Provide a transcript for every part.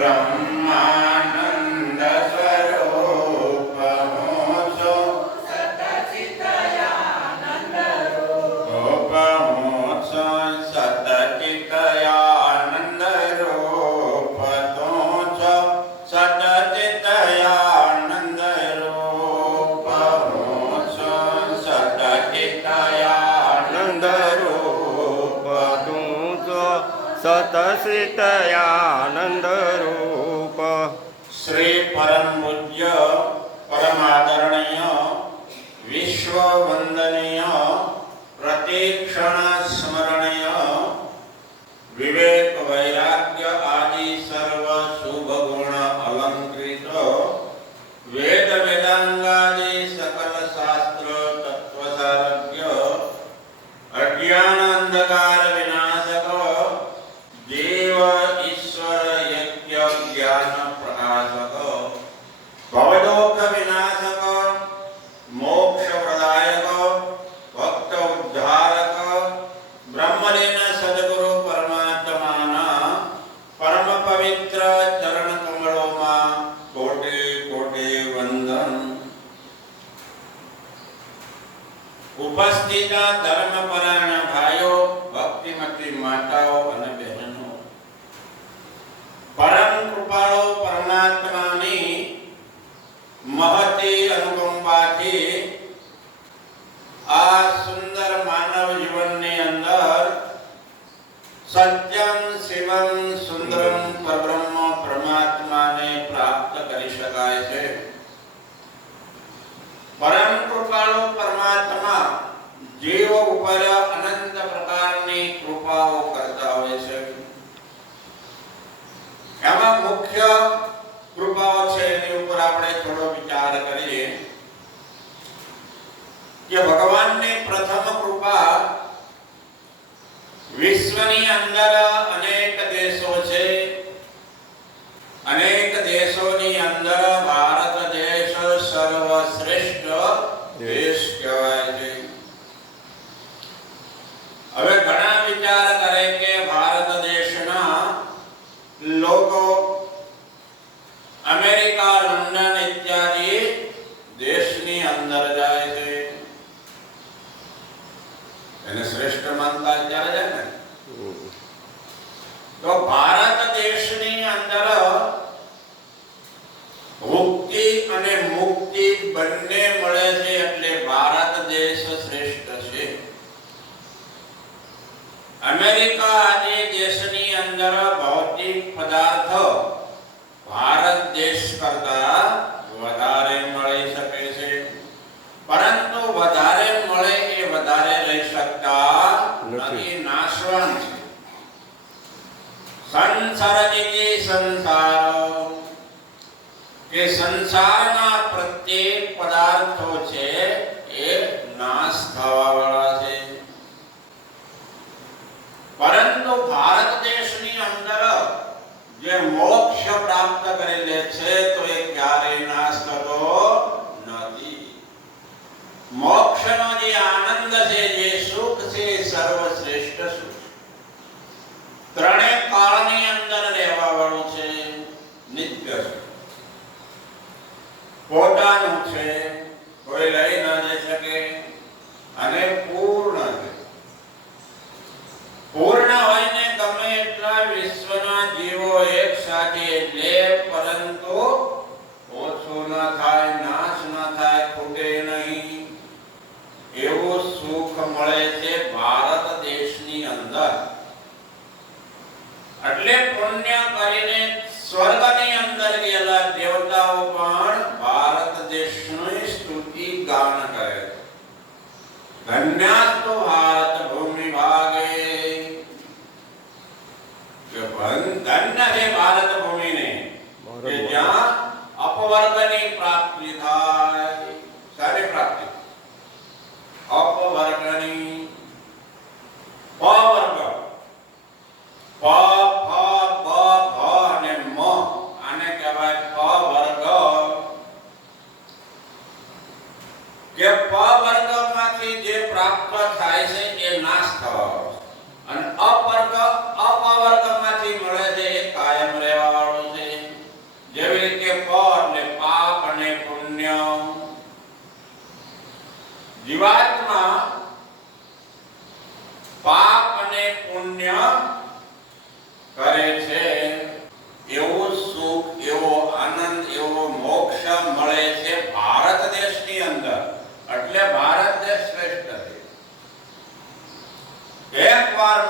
છું સતચિતયાનંદ રૂપ શ્રી પરમ પૂજ્ય પરમાદરણીય વિશ્વ વંદનીય પ્રતિક્ષણ સ્મરણીય વિવેક વૈરાગ્ય આદિ સર્વ શુભ ગુણ અલંકૃત વેદ વેદાંગાદિ સકલ શાસ્ત્ર તત્વસારભ્ય અજ્ઞાન ઉપસ્થિત ધર્મપરાયણ ભાઈઓ, ભક્તિમતી માતાઓ અને બહેનો. પરમ કૃપાળો પરમાત્માની મહતી અનુકંપાથી આ સુંદર માનવ જીવનની અંદર સત્યમ શિવમ સુંદરમ પરબ્રહ્મ પરમાત્માને પ્રાપ્ત કરી શકાય છે પરમ કૃપાળુ પરમાત્મા જીવ ઉપર અનંત પ્રકારની કૃપાઓ કરતા હોય છે એમાં મુખ્ય કૃપાઓ છે એની ઉપર આપણે થોડો વિચાર કરીએ કે ભગવાનની પ્રથમ કૃપા વિશ્વની અંદર અનેક દેશો છે. અનેક દેશોની અંદર ભારત દેશ સર્વશ્રેષ્ઠ દેશ કહેવાય છે હવે ઘણા વિચાર કરે કે ભારત દેશના લોકો અમેરિકા લંડન ઇત્યાદિ દેશની અંદર જાય છે એને શ્રેષ્ઠ માનતા ત્યારે જાય ને તો ભારત દેશની અંદર મુક્તિ અને મુક્તિ બંને મળે છે એટલે ભારત દેશ શ્રેષ્ઠ છે. અમેરિકા આજે દેશની અંદર ભૌતિક પદાર્થ ભારત દેશ કરતા વધારે મળી શકે છે પરંતુ વધારે મળે એ વધારે લઈ શકતા નથી નાશવાન છે સંસર્જિતે સંસારો કે સંસારના પ્રત્યેક પદાર્થો છે એ નાશ થવાવાળા છે પરંતુ ભારત દેશની અંદર જે મોક્ષ પ્રાપ્ત કરી લે છે તો એ ક્યારેય નાશ થતો નથી મોક્ષનો જે આનંદ છે જે સુખ છે સર્વશ્રેષ્ઠ સુખ અપવર્ગની પ્રાપ્તિ થાય સારી પ્રાપ્તિ અપવર્ગની પવર્ગ પ ફ બ જે પ્રાપ્ત થાય છે એ નાશ થવા અને અપવર્ગ અપવર્ગ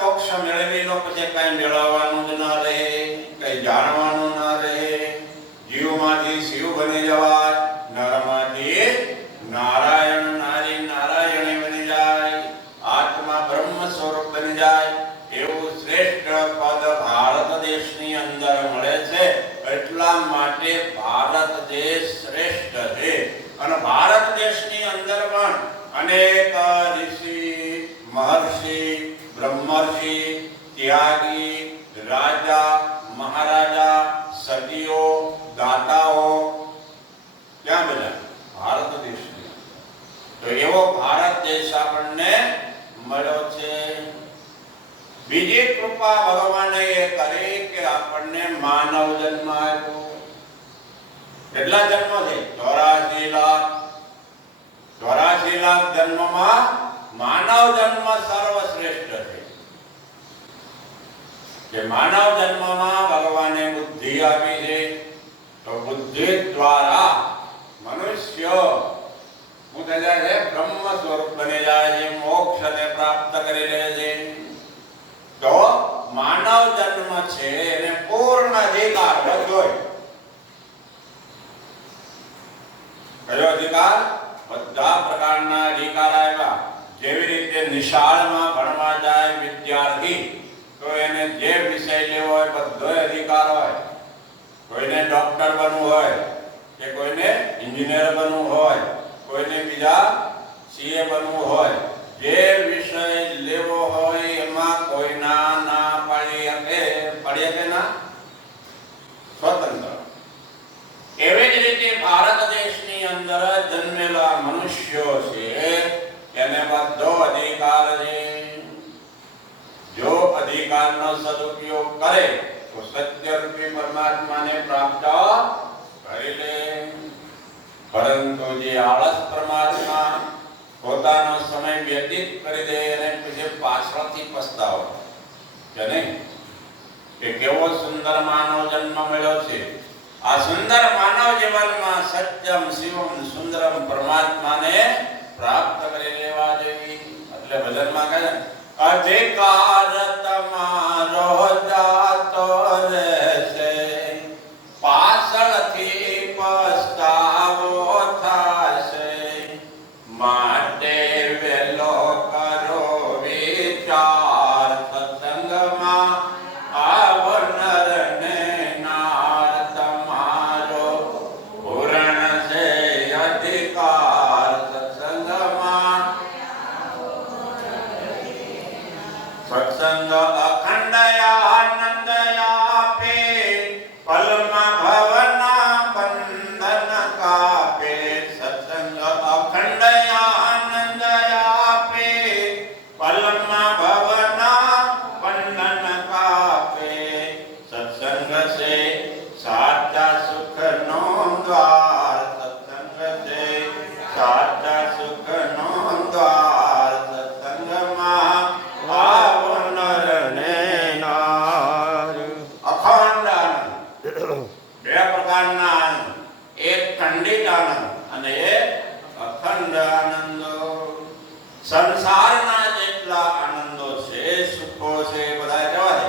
મોક્ષ મેળવી લો, પછી કઈ મેળવવાનું જ ના રહે, કઈ જાણવાનું ના રહે. જીવમાંથી શિવ બની જવાય, નરમાંથી નારાયણ, નારી, નારાયણી બની જાય, આત્મા બ્રહ્મ સ્વરૂપ બની જાય. એવું શ્રેષ્ઠ પદ ભારત દેશની અંદર મળે છે. એટલા માટે ભારત દેશ શ્રેષ્ઠ છે. અને ભારત દેશની અંદર પણ અનેક ઋષિ મહર્ષિ બ્રહ્મર્ષિ ત્યાગી રાજા મહારાજા સતીઓ દાતાઓ ક્યાં બધા ભારત દેશની તો એવો ભારત દેશ આપણને મળ્યો છે બીજી કૃપા ભગવાને એ કે આપણને માનવ જન્મ આપ્યો. કેટલા જન્મ છે? ચોરાશી લાખ ચોરાશી લાખ જન્મમાં માનવ જન્મ સર્વશ્રેષ્ઠ છે. કે માનવ જન્મમાં ભગવાને બુદ્ધિ આપી છે, તો બુદ્ધિ દ્વારા મનુષ્ય, હું થઈ છે બ્રહ્મ સ્વરૂપ બની જાય છે મોક્ષને પ્રાપ્ત કરી લે છે. તો માનવ જન્મ છે એને પૂર્ણ અધિકાર બધો કયો અધિકાર? બધા પ્રકારના અધિકાર આવ્યા. જેવી રીતે નિશાળમાં ભણવા જાય વિદ્યાર્થી, તો એને જે વિષય લેવો હોય બધો અધિકાર હોય. કોઈને ડોક્ટર બનવું હોય કે કોઈને એન્જિનિયર બનવું હોય, કોઈને બીજા સીએ બનવું હોય, જે વિષય લેવો હોય એમાં કોઈ ના ના પાડી શકે પાડી શકે ના સ્વતંત્ર એવી જ રીતે ભારત દેશની અંદર જન્મેલા મનુષ્યો છે એને બધો અધિકાર છે જો અધિકારનો સદુપયોગ કરે, તો સત્યરૂપી પરમાત્માને પ્રાપ્ત કરી લે. પરંતુ જે આળસ પરમાત્મા પોતાનો સમય વ્યતીત કરી દે અને પછી પાછળથી પસ્તાવો કે નહીં કે કેવો સુંદર માનવ જન્મ મળ્યો છે. આ સુંદર માનવ જીવનમાં સત્યમ, શિવમ, સુંદરમ પરમાત્માને પ્રાપ્ત કરી લેવા જોઈએ. એટલે ભજનમાં કહે અધિકાર તમારો જાતો રહેશે એક ખંડિત આનંદ અને એ અખંડ આનંદ સંસારના જેટલા આનંદો છે સુખો છે બધા કેવા છે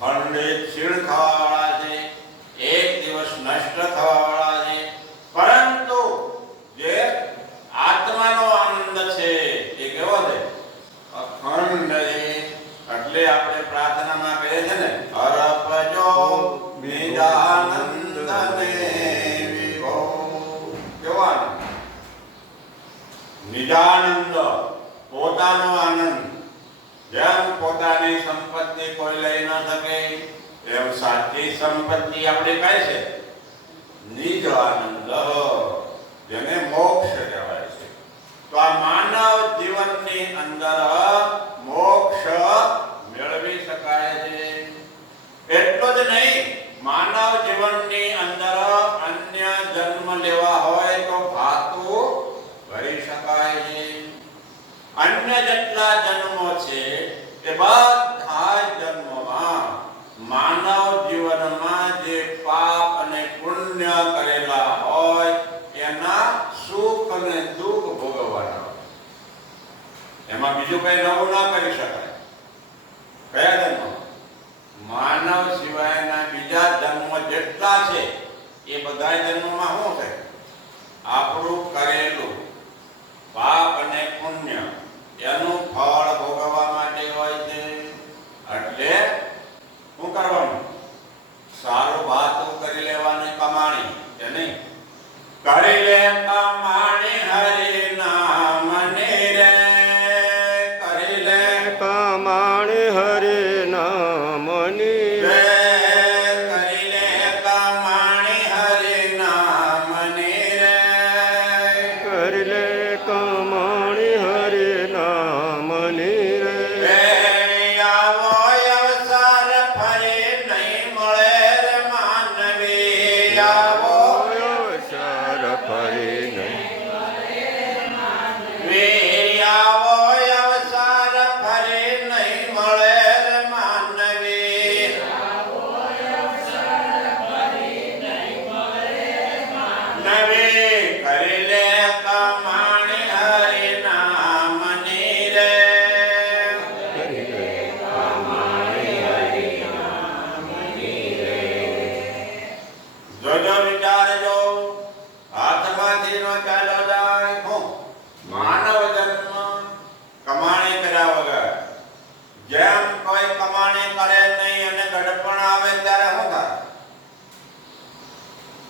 ખંડિત ક્ષીણ થવાવાળા છે એક દિવસ નષ્ટ થવાવાળા છે પરંતુ જે આત્માનો આનંદ છે એ કેવો છે અખંડ એટલે આપણે પ્રાર્થનામાં કહીએ છે ને અરપજો નિજાનંદ નિજાનંદ પોતાનો આનંદ. જેમ પોતાની સંપત્તિ કોઈ લઈ ન શકે, એમ સાચી સંપત્તિ આપણે કહે છે. નિજ આનંદ જેને મોક્ષ કહેવાય છે. તો આ માનવ જીવનની અંદર મોક્ષ મેળવી શકાય છે. એટલો જ નહીં, માનવ છે. તેમાં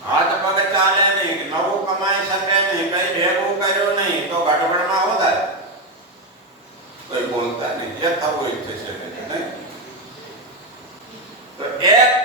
હાથ પગ ચાલે નહીં, નવું કમાઈ શકે નહીં, કઈ ભેગું કર્યું નહીં, તો ગડબડમાં શું થાય? કોઈ બોલતા નહીં જે થવું ઈચ્છે છે, નહીં? તો એક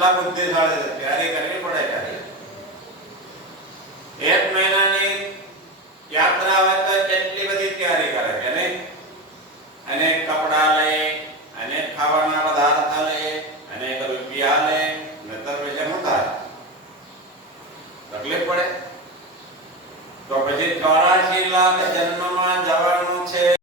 કેટલા બુદ્ધિશાળી તૈયારી કરવી પડે એક મહિનાની યાત્રા